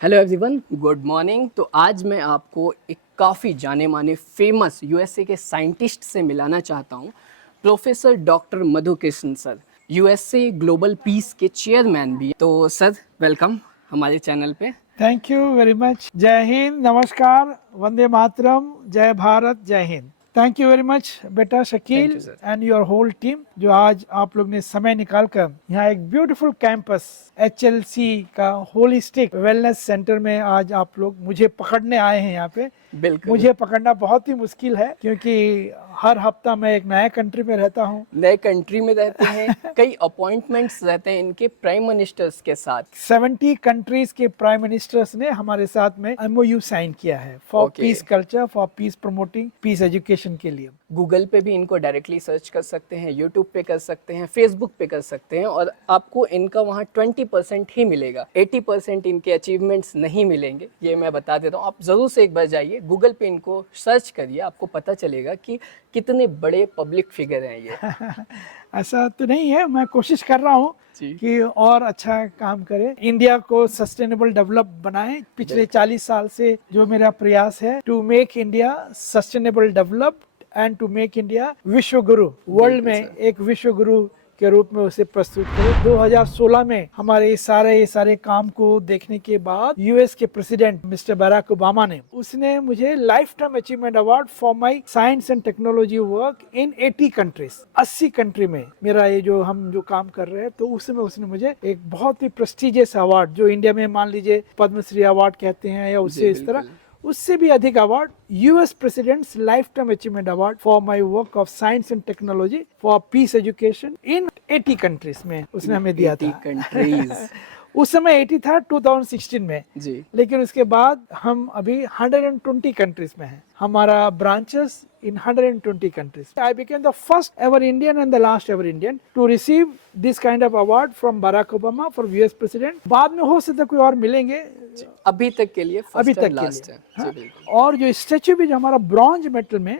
Hello everyone, good morning. तो आज मैं आपको एक काफ़ी जाने माने फेमस यूएसए के साइंटिस्ट से मिलाना चाहता हूँ, professor doctor Madhu Krishna sir. USA global peace के चेयरमैन भी हैं। तो सर वेलकम हमारे चैनल पे। Thank you very much. जय हिंद, नमस्कार, वंदे मातरम, जय भारत, जय Hind. Thank you very much बेटा Shakeel sir. And your whole team, जो आज आप लोग ने समय निकालकर यहाँ एक ब्यूटीफुल कैंपस एचएलसी का होलिस्टिक वेलनेस सेंटर में आज आप लोग मुझे पकड़ने आए हैं। यहाँ पे बिल्कुल। मुझे पकड़ना बहुत ही मुश्किल है क्योंकि हर हफ्ता मैं एक नया कंट्री में रहता हूँ। नए कंट्री में रहते हैं, कई अपॉइंटमेंट्स रहते हैं इनके प्राइम मिनिस्टर्स के साथ। 70 कंट्रीज के प्राइम मिनिस्टर्स ने हमारे साथ में एमओयू साइन किया है for peace culture, for peace promoting, peace education के लिए। गूगल पे भी इनको डायरेक्टली सर्च कर सकते हैं, यूट्यूब पे कर सकते हैं, फेसबुक पे कर सकते हैं और आपको इनका वहाँ 20% ही मिलेगा, 80% इनके अचीवमेंट्स नहीं मिलेंगे। ये मैं बता देता हूँ, आप ज़रूर से एक बार जाइए गूगल पे, इनको सर्च करिए, आपको पता चलेगा कि कितने बड़े पब्लिक फिगर हैं ये। ऐसा तो नहीं है, मैं कोशिश कर रहा हूँ कि और अच्छा काम करे, इंडिया को सस्टेनेबल डेवलप बनाए। पिछले 40 साल से जो मेरा प्रयास है, to make India sustainable developed and to make India विश्व गुरु, वर्ल्ड में एक विश्व गुरु के रूप में उसे प्रस्तुत करें। 2016 में हमारे सारे काम को देखने के बाद यूएस के प्रेसिडेंट मिस्टर बराक ओबामा ने उसने मुझे life time achievement award for my science and technology work in 80 countries, 80 country में मेरा ये जो हम जो काम कर रहे हैं, तो उसमें उसने मुझे एक बहुत ही प्रेस्टिजियस अवार्ड, जो इंडिया में मान लीजिए पद्मश्री अवार्ड कहते हैं या उससे इस तरह, उससे भी अधिक award, US presidents life time achievement award for my work of science and technology for peace education in 80 countries में उसने हमें दिया था। उस समय 80 था 2016 में जी, लेकिन उसके बाद हम अभी 120 कंट्रीज में हैं, हमारा branches in 120 countries. I became the first ever Indian and the last ever Indian to receive this kind of award from Barack Obama for US President. बाद में हो सकता कोई और मिलेंगे, अभी तक के लिए अभी तक के लिए। हाँ? और जो स्टैचू भी जो हमारा ब्रॉन्ज मेटल में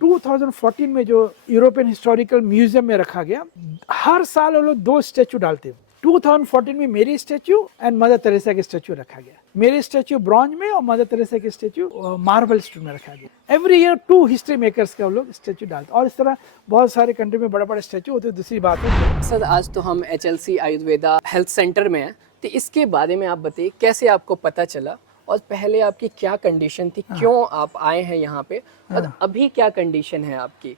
2014 में जो यूरोपियन हिस्टोरिकल म्यूजियम में रखा गया, हर साल वो लोग 2 स्टैचू डालते हैं। 2014 में मेरी स्टैचू एंड मदर तेरेसा की स्टैचू रखा गया, मेरी स्टैचू ब्रॉन्ज में और मदर तेरेसा की स्टैचू मार्बल स्टोन में रखा गया। एवरी ईयर 2 हिस्ट्री मेकर्स का वो लोग स्टैचू डालते, और इस तरह बहुत सारे कंट्री में बड़ा बड़ा स्टैचू होते हैं। दूसरी बात है सर, आज तो हम एचएलसी आयुर्वेदा हेल्थ सेंटर में हैं, तो इसके बारे में आप बताइए, कैसे आपको पता चला और पहले आपकी क्या कंडीशन थी, क्यों आप आए हैं यहाँ पे, और अभी क्या कंडीशन है आपकी?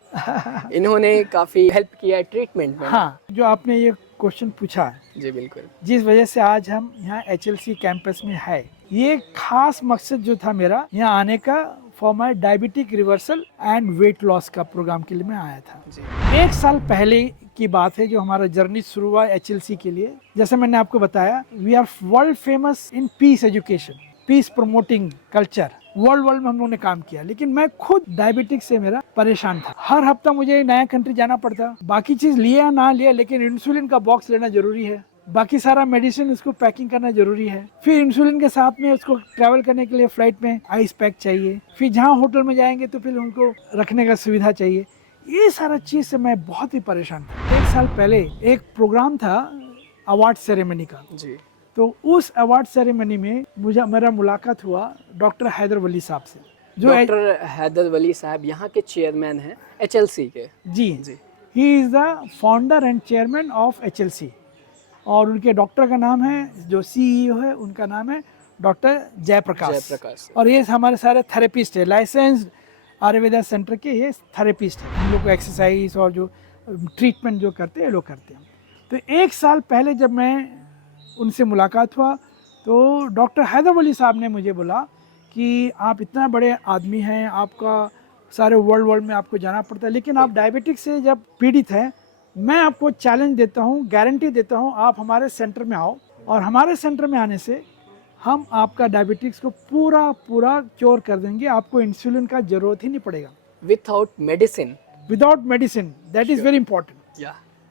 इन्होंने काफी हेल्प किया है ट्रीटमेंट में। हाँ, जो आपने ये क्वेश्चन पूछा है जी बिल्कुल, जिस वजह से आज हम यहाँ एचएलसी कैंपस में है, ये खास मकसद जो था मेरा यहाँ आने का, for my diabetic reversal and weight loss का प्रोग्राम के लिए मैं आया था जी। 1 साल पहले की बात है जो हमारा जर्नी शुरू हुआ एचएलसी के लिए। जैसे मैंने आपको बताया, we are world famous in peace education, peace promoting culture, world में हम लोगों ने काम किया। लेकिन मैं खुद डायबिटिक से मेरा परेशान था, हर हफ्ता मुझे नया कंट्री जाना पड़ता, बाकी चीज लिया ना लिया लेकिन इंसुलिन का बॉक्स लेना जरूरी है, बाकी सारा मेडिसिन उसको पैकिंग करना जरूरी है, फिर इंसुलिन के साथ में उसको ट्रैवल करने के लिए फ्लाइट में आइस पैक चाहिए, फिर जहाँ होटल में जाएंगे तो फिर उनको रखने का सुविधा चाहिए। ये सारा चीज से मैं बहुत ही परेशान था। 1 साल पहले एक प्रोग्राम था अवार्ड सेरेमनी का जी, तो उस अवार्ड सेरेमनी में मेरा मुलाकात हुआ डॉक्टर हैदर वली साहब से। जो डॉक्टर हैदर वली साहब यहाँ के चेयरमैन हैं एचएलसी के। जी जी, he is the founder and chairman of HLC, और उनके डॉक्टर का नाम है, जो सीईओ है उनका नाम है डॉक्टर जयप्रकाश। और ये हमारे सारे थेरेपिस्ट है, लाइसेंस्ड आयुर्वेदा सेंटर के ये थेरेपिस्ट है। हम लोग को एक्सरसाइज और जो ट्रीटमेंट जो करते हैं लोग करते हैं। तो 1 साल पहले जब मैं उनसे मुलाकात हुआ तो डॉक्टर हैदर वली साहब ने मुझे बोला कि आप इतना बड़े आदमी हैं, आपका सारे वर्ल्ड में आपको जाना पड़ता है, लेकिन आप डायबिटिक से जब पीड़ित हैं, मैं आपको चैलेंज देता हूँ, गारंटी देता हूँ, आप हमारे सेंटर में आओ, और हमारे सेंटर में आने से हम आपका डायबिटिक्स को पूरा क्योर कर देंगे, आपको इंसुलिन का जरूरत ही नहीं पड़ेगा। Without medicine, that is very important,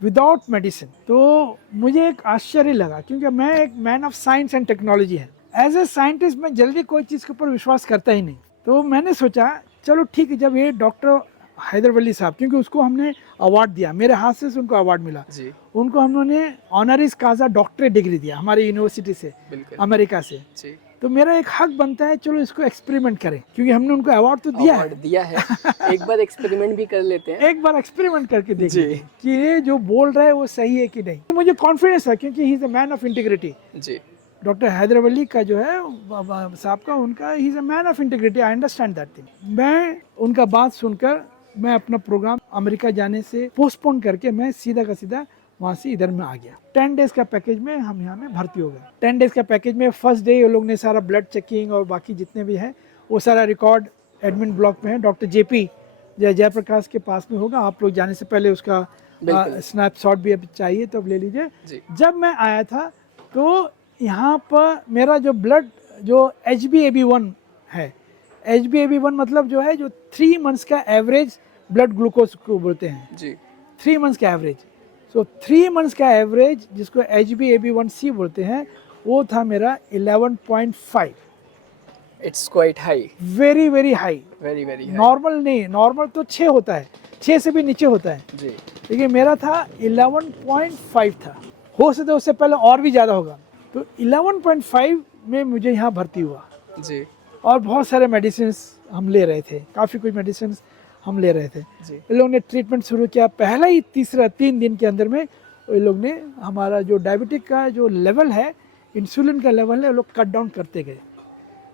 without medicine. तो मुझे एक आश्चर्य लगा क्योंकि मैं एक man of science and technology है, एज ए साइंटिस्ट मैं जल्दी कोई चीज़ के ऊपर विश्वास करता ही नहीं। तो मैंने सोचा चलो ठीक है, जब ये डॉक्टर हैदर वली साहब, क्योंकि उसको हमने अवार्ड दिया, मेरे हाथ से उनको अवार्ड मिला जी, उनको हम लोगों ने ऑनरिस काजा डॉक्टरेट डिग्री दिया हमारी यूनिवर्सिटी से, अमेरिका से जी। तो मेरा एक हक बनता है चलो इसको एक्सपेरिमेंट करें, क्योंकि हमने उनको अवार्ड तो दिया है, दिया है। एक बार एक्सपेरिमेंट भी कर लेते हैं। एक बार एक्सपेरिमेंट करके जी। देखिए कि ये जो बोल रहा है वो सही है कि नहीं। तो मुझे कॉन्फिडेंस है क्योंकि he is a man of integrity. जी। डॉक्टर हैदर अली का जो है साहब का, उनका he is a man of integrity, I understand that thing. मैं उनका बात सुनकर मैं अपना प्रोग्राम अमेरिका जाने से पोस्टपोन करके मैं सीधा का सीधा वहाँ से इधर में आ गया। 10 डेज का पैकेज में हम यहाँ में भर्ती हो गए। 10 डेज का पैकेज में फर्स्ट डे ये लोग ने सारा ब्लड चेकिंग और बाकी जितने भी हैं वो सारा रिकॉर्ड एडमिन ब्लॉक में है, डॉक्टर जेपी जयप्रकाश के पास में होगा। आप लोग जाने से पहले उसका स्नैपशॉट भी अब चाहिए तो अब ले लीजिए। जब मैं आया था तो यहाँ पर मेरा जो ब्लड जो HbAB1 है, HbAB1 मतलब जो है जो 3 मंथ्स का एवरेज ब्लड ग्लूकोज को बोलते हैं जी, 3 मंथ्स का एवरेज। सो 3 मंथ्स का एवरेज जिसको HbAB1c बोलते हैं वो था मेरा 11.5। It's quite high, very very high, very very high. Normal नहीं, नॉर्मल तो 6 होता है, 6 से भी नीचे होता है जी, लेकिन मेरा था 11.5 था। हो सकता है उससे पहले और भी ज़्यादा होगा। तो 11.5 में मुझे यहाँ भर्ती हुआ जी, और बहुत सारे मेडिसिन हम ले रहे थे, काफ़ी कुछ मेडिसिन हम ले रहे थे। इन लोगों ने ट्रीटमेंट शुरू किया। पहला ही 3 दिन के अंदर में इन लोग ने हमारा जो डायबिटिक का जो लेवल है, इंसुलिन का लेवल है, वो लोग कट डाउन करते गए,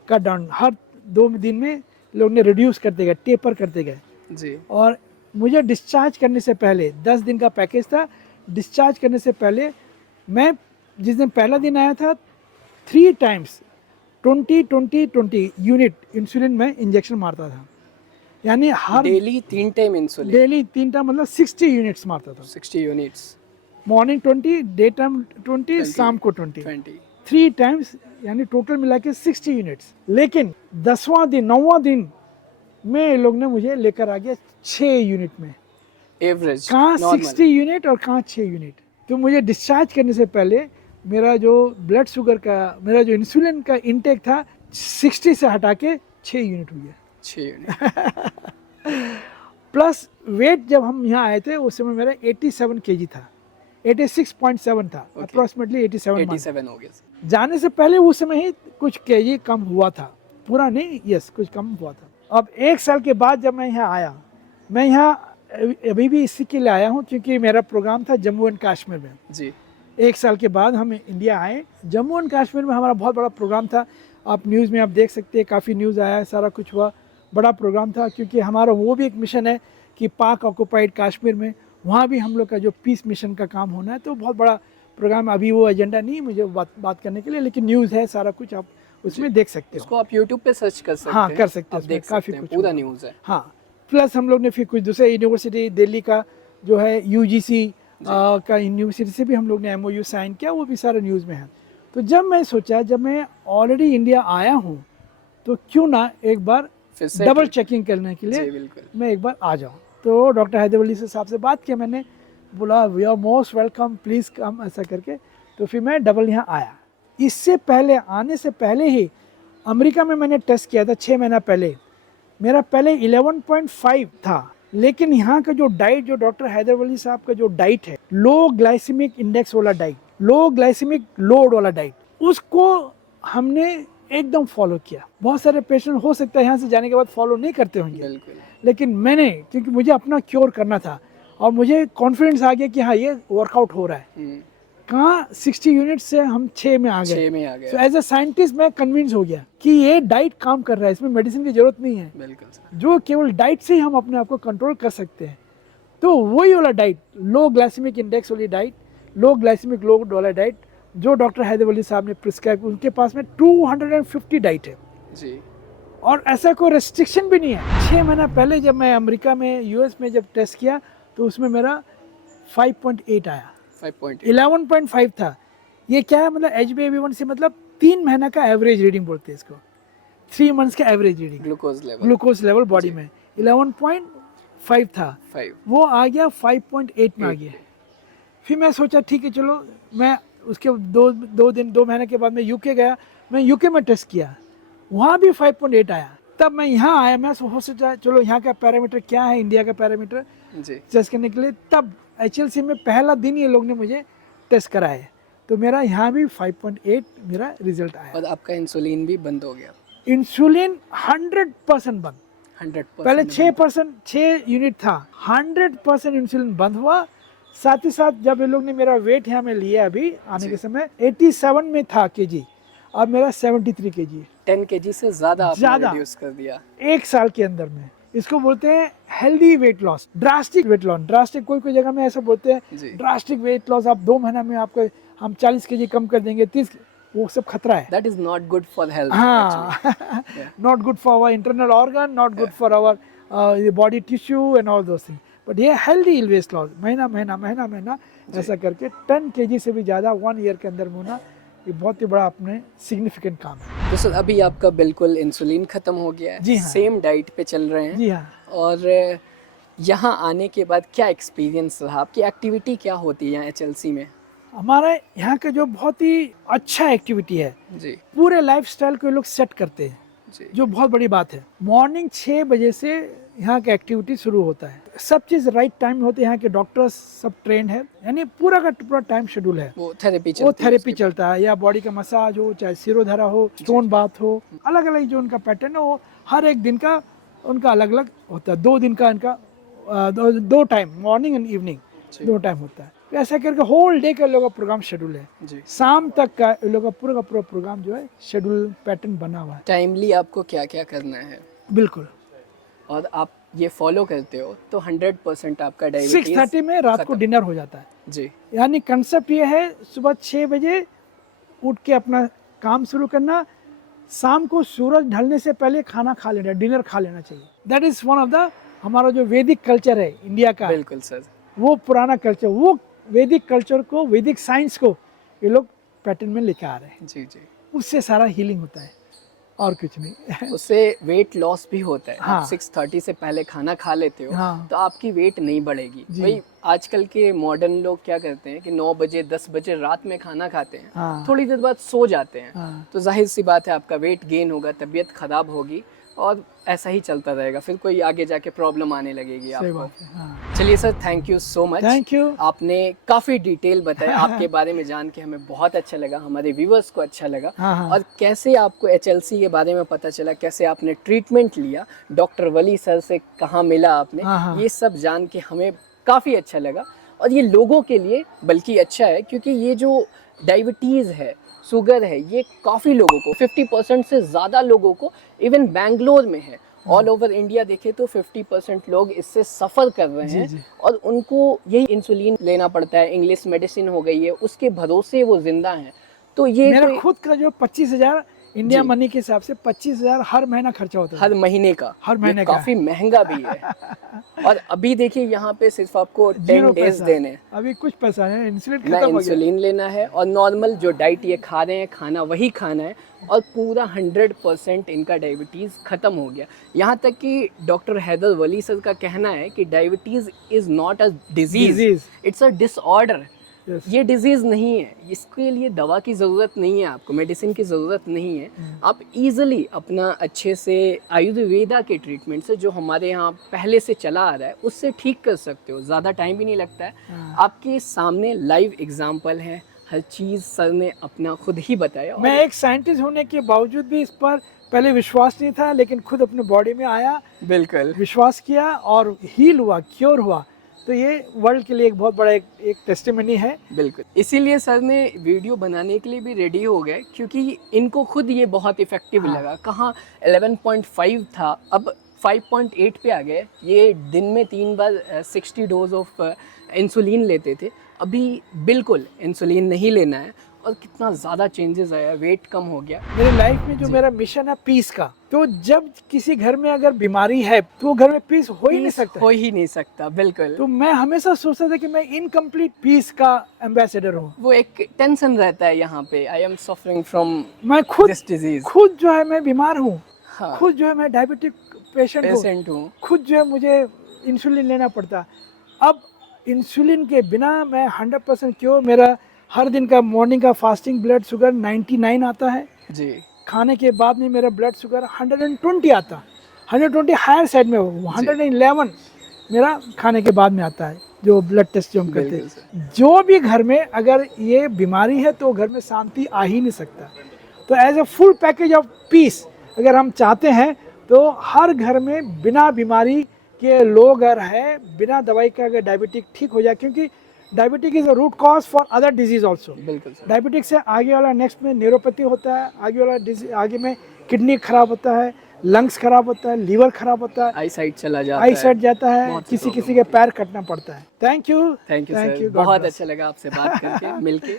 कट डाउन हर 2 दिन में लोग ने रिड्यूस करते गए, टेपर करते गए जी। और मुझे डिस्चार्ज करने से पहले 10 दिन का पैकेज था, डिस्चार्ज करने से पहले मैं जिस दिन पहला दिन आया था 3 टाइम्स 20 यूनिट इंसुलिन में इंजेक्शन मारता था, यानी हर daily 3 time insulin, daily 3 time मतलब 60 यूनिट्स मारता था। 60 यूनिट्स, मॉर्निंग 20, डे टाइम 20, शाम को 20, 3 टाइम्स, यानी टोटल मिला के 60 यूनिट्स। लेकिन 10वां दिन 9वां दिन में लोग ने मुझे लेकर आ गया 6 यूनिट में एवरेज, कहाँ 60 यूनिट और कहाँ 6 यूनिट। तो मुझे डिस्चार्ज करने से पहले मेरा जो ब्लड शुगर का, मेरा जो इंसुलिन का इनटेक था 60 से हटा के 6 यूनिट हो गया, 6 यूनिट। प्लस वेट जब हम यहाँ आए थे उस समय मेरा 87 केजी था, 86.7 था, अप्रोक्सीमेटली 87 हो गया। जाने से पहले उस समय ही कुछ केजी कम हुआ था, पूरा नहीं, यस कुछ कम हुआ था। अब 1 साल के बाद जब मैं यहाँ आया, मैं यहाँ अभी भी इसी के लिए आया हूँ क्योंकि मेरा प्रोग्राम था जम्मू एंड कश्मीर में जी। 1 साल के बाद हम इंडिया आए, जम्मू एंड कश्मीर में हमारा बहुत बड़ा प्रोग्राम था। आप न्यूज़ में आप देख सकते हैं, काफ़ी न्यूज़ आया है, सारा कुछ हुआ, बड़ा प्रोग्राम था क्योंकि हमारा वो भी एक मिशन है कि पाक ऑक्युपाइड कश्मीर में वहाँ भी हम लोग का जो पीस मिशन का काम होना है। तो बहुत बड़ा प्रोग्राम, अभी वो एजेंडा नहीं मुझे बात करने के लिए, लेकिन न्यूज़ है, सारा कुछ आप उसमें देख सकते हो। उसको आप यूट्यूब पे सर्च कर सकते हैं। हाँ कर सकते हैं, काफ़ी कुछ पूरा न्यूज़ है। हाँ, प्लस हम लोग ने फिर कुछ दूसरे यूनिवर्सिटी, दिल्ली का जो है UGC का यूनिवर्सिटी से भी हम लोग ने MOU साइन किया, वो भी सारा न्यूज़ में है। तो जब मैं सोचा, जब मैं ऑलरेडी इंडिया आया हूँ तो क्यों ना एक बार डबल चेकिंग करने के लिए मैं एक बार आ जाऊँ। तो डॉक्टर हैदर अली साहब से बात किया मैंने, बोला we are most welcome, please come, ऐसा करके। तो फिर मैं डबल यहाँ आया। इससे पहले, आने से पहले ही अमेरिका में मैंने टेस्ट किया था 6 महीना पहले, मेरा पहले 11.5 था। लेकिन यहाँ का जो डाइट, जो डॉक्टर हैदर अली साहब का जो डाइट है, लो ग्लाइसेमिक इंडेक्स वाला डाइट, लो ग्लाइसेमिक लोड वाला डाइट, उसको हमने एकदम फॉलो किया। बहुत सारे पेशेंट हो सकता है यहाँ से जाने के बाद फॉलो नहीं करते होंगे, लेकिन मैंने, क्योंकि मुझे अपना क्योर करना था और मुझे कॉन्फिडेंस आ गया कि हाँ ये वर्कआउट हो रहा है। कहाँ 60 यूनिट से हम 6 में आ गए। So, एज अ साइंटिस्ट मैं कन्विंस हो गया कि ये डाइट काम कर रहा है, इसमें मेडिसिन की जरूरत नहीं है, जो केवल डाइट से ही हम अपने आप को कंट्रोल कर सकते हैं। तो वही वाला डाइट, लो ग्लाइसेमिक इंडेक्स वाली डाइट, लो ग्लाइसेमिक लोड वाला डाइट जो डॉक्टर हैदर अली साहब ने प्रिस्क्राइब, उनके पास में 250 डाइट है जी, और ऐसा कोई रेस्ट्रिक्शन भी नहीं है। 6 महीना पहले जब मैं अमेरिका में, US में जब टेस्ट किया तो उसमें मेरा 5.8 आया, 11.5 था। ये क्या है, मतलब HbAB1 से मतलब 3 महीना का एवरेज रीडिंग बोलते हैं इसको, 3 मंथ्स का average reading glucose level body में 11.5 था, वो आ गया 5.8 में आ गया। फिर मैं सोचा ठीक है चलो, मैं उसके 2 महीने के बाद मैं UK गया, मैं UK में टेस्ट किया, वहाँ भी 5.8 आया। तब मैं यहाँ आया, मैं सोचा चलो यहाँ का पैरामीटर क्या है, इंडिया का पैरामीटर टेस्ट करने के लिए। तब HLC में पहला दिन ये लोग ने मुझे टेस्ट कराए, तो मेरा यहाँ भी 5.8 मेरा रिजल्ट आया। और आपका इंसुलिन भी बंद हो गया? इंसुलिन 100% बंद। 100% पहले 6 यूनिट था, 100% इंसुलिन बंद हुआ। साथ ही साथ जब ये लोग ने मेरा वेट यहाँ में लिया अभी आने के समय 87 में था केजी, अब मेरा 73 केजी है। 10 केजी से ज़्यादा आपने ज़्यादा। रिड्यूस कर दिया। एक साल के अंदर में। इसको बोलते हैं healthy weight loss, drastic weight loss. Drastic कोई जगह में ऐसा बोलते हैं, जी। ड्रास्टिक वेट लॉस आप 2 महीना में आपको हम 40 केजी कम कर देंगे, 30, वो सब खतरा है। That is not good for health हाँ, actually. Yeah. not good for our internal organ, not good for our body tissue and all those things. But ये healthy weight loss, महीना ऐसा करके 10 केजी से भी ज़्यादा 1 ईयर के अंदर में होना, ये बहुत ही बड़ा अपने सिग्निफिकेंट काम है। तो सर अभी आपका बिल्कुल इंसुलिन खत्म हो गया है, जी हाँ। सेम डाइट पे चल रहे हैं। जी हाँ। और यहाँ आने के बाद क्या एक्सपीरियंस रहा? आपकी एक्टिविटी क्या होती है यहाँ एचएलसी में? हमारा यहाँ का जो बहुत ही अच्छा एक्टिविटी है, जी पूरे लाइफस्टाइल को ये लोग सेट करते हैं, जी। जो बहुत बड़ी बात है। मॉर्निंग 6 बजे से यहाँ का एक्टिविटी शुरू होता है, सब चीज़ राइट टाइम में होते हैं। यहाँ के डॉक्टर्स सब ट्रेंड है, यानी पूरा का पूरा टाइम शेड्यूल है। वो थेरेपी चलता है, या बॉडी का मसाज हो, चाहे सिरोधरा हो, स्टोन बाथ हो, अलग अलग जो उनका पैटर्न है वो हर एक दिन का उनका अलग अलग होता है। 2 दिन का इनका 2 time, morning and evening 2 time होता है। तो ऐसा करके होल डे का लोग का प्रोग्राम शेड्यूल है जी। शाम तक का लोग का पूरा प्रोग्राम जो है शेड्यूल पैटर्न बना हुआ है। टाइमली आपको क्या क्या करना है? बिल्कुल। और आप ये फॉलो करते हो तो 100% आपका 6:30 में रात को डिनर हो जाता है जी। यानी कंसेप्ट ये है, सुबह 6 बजे उठ के अपना काम शुरू करना, शाम को सूरज ढलने से पहले खाना खा लेना, डिनर खा लेना चाहिए। That is one of the हमारा जो वैदिक कल्चर है इंडिया का। बिल्कुल सर। वो पुराना कल्चर, वो वैदिक कल्चर को, वैदिक साइंस को ये लोग पैटर्न में लेके आ रहे हैं। जी जी। उससे सारा हीलिंग होता है और कुछ नहीं। उससे वेट लॉस भी होता है। हाँ। आप 6:30 से पहले खाना खा लेते हो हाँ। तो आपकी वेट नहीं बढ़ेगी। जी। भाई आजकल के मॉडर्न लोग क्या करते हैं कि 9 बजे 10 बजे रात में खाना खाते हैं, हाँ। थोड़ी देर बाद सो जाते हैं। हाँ। तो जाहिर सी बात है आपका वेट गेन होगा, तबीयत खराब होगी और ऐसा ही चलता रहेगा, फिर कोई आगे जाके प्रॉब्लम आने लगेगी सही आपको। बात है। हाँ। चलिए sir, thank you so much. Thank you. आपने काफ़ी डिटेल बताया, आपके बारे में जान के हमें बहुत अच्छा लगा, हमारे व्यूवर्स को अच्छा लगा। हाँ, हाँ। और कैसे आपको एचएलसी के बारे में पता चला, कैसे आपने ट्रीटमेंट लिया, डॉक्टर वली सर से कहाँ मिला आपने, हाँ, हाँ। ये सब जान के हमें काफ़ी अच्छा लगा। और ये लोगों के लिए बल्कि अच्छा है, क्योंकि ये जो डायबिटीज़ है, शुगर है, ये काफ़ी लोगों को, 50% से ज़्यादा लोगों को, इवन बेंगलोर में है, ऑल ओवर इंडिया देखे तो 50% लोग इससे सफ़र कर रहे हैं। जी। और उनको यही इंसुलिन लेना पड़ता है, इंग्लिश मेडिसिन हो गई है, उसके भरोसे वो जिंदा हैं। तो ये मेरा कोई खुद का जो 25,000 इंडिया जी। मनी के हिसाब से 25,000 हर महीना खर्चा होता है। हर महीने का, हर महीने ये का। काफी महंगा भी है। और अभी देखिए यहाँ पे सिर्फ आपको 10 0 डेज पैसा। देने हैं। अभी कुछ पैसा नहीं, इंसुलिन ना खत्म हो गया। इंसुलिन लेना है और नॉर्मल जो डाइट ये खा रहे हैं, खाना वही खाना है, और पूरा 100% इनका डायबिटीज़ ख़त्म हो गया। यहाँ तक कि डॉक्टर हैदर वली सर का कहना है कि diabetes is not a disease, it's a disorder. Yes. ये डिजीज़ नहीं है, इसके लिए दवा की ज़रूरत नहीं है, आपको मेडिसिन की ज़रूरत नहीं है। आप इजीली अपना अच्छे से आयुर्वेदा के ट्रीटमेंट से, जो हमारे यहाँ पहले से चला आ रहा है, उससे ठीक कर सकते हो। ज़्यादा टाइम भी नहीं लगता है। हाँ। आपके सामने लाइव एग्जाम्पल है, हर चीज़ सर ने अपना खुद ही बताया। और मैं एक साइंटिस्ट होने के बावजूद भी इस पर पहले विश्वास नहीं था, लेकिन खुद अपने बॉडी में आया, बिल्कुल विश्वास किया और हील हुआ, क्योर हुआ। तो ये वर्ल्ड के लिए एक बहुत बड़ा एक टेस्टिमनी है। बिल्कुल, इसीलिए सर ने वीडियो बनाने के लिए भी रेडी हो गए, क्योंकि इनको खुद ये बहुत इफेक्टिव लगा। कहाँ 11.5 था, अब 5.8 पे आ गए। ये दिन में 3 बार 60 डोज ऑफ इंसुलिन लेते थे, अभी बिल्कुल इंसुलिन नहीं लेना है। और कितना ज़्यादा चेंजेस आया, वेट कम हो गया। मेरे लाइफ में जो मेरा मिशन है पीस का, तो जब किसी घर में अगर बीमारी है तो घर में पीस हो ही नहीं सकता। हो ही नहीं सकता, बिल्कुल। तो मैं हमेशा सोचता था कि मैं इनकम्प्लीट पीस का एम्बेसडर हूँ। वो एक टेंशन रहता है यहाँ पे, आई एम सफरिंग फ्रॉम मैं खुद दिस डिजीज। खुद जो है मैं बीमार हूँ। हाँ। खुद जो है मैं डायबिटिक पेशेंट हूँ। खुद जो है मुझे इंसुलिन लेना पड़ता। अब इंसुलिन के बिना मैं 100% क्योर। मेरा हर दिन का मॉर्निंग का फास्टिंग ब्लड शुगर 99 आता है जी। खाने के बाद में मेरा ब्लड शुगर 120 आता, 120 हायर साइड में हो, 111 मेरा खाने के बाद में आता है। जो ब्लड टेस्ट जो हम करते बिल्कुल सर। हैं, जो भी घर में अगर ये बीमारी है तो घर में शांति आ ही नहीं सकता। तो as a full package of peace अगर हम चाहते हैं तो हर घर में बिना बीमारी के लोग अगर है, बिना दवाई का अगर डायबिटिक ठीक हो जाए, क्योंकि diabetic is a root cause for other disease also. बिल्कुल सर। डायबिटिक से आगे वाला नेक्स्ट में न्यूरोपैथी होता है, आगे वाला आगे में किडनी खराब होता है, लंग्स खराब होता है, लीवर खराब होता है, आई साइट चला जाता आई है। साइड जाता है, बहुत सी किसी problem किसी के पैर कटना पड़ता है। Thank you thank you sir, God बहुत bless. अच्छा लगा आपसे बात करके मिलके।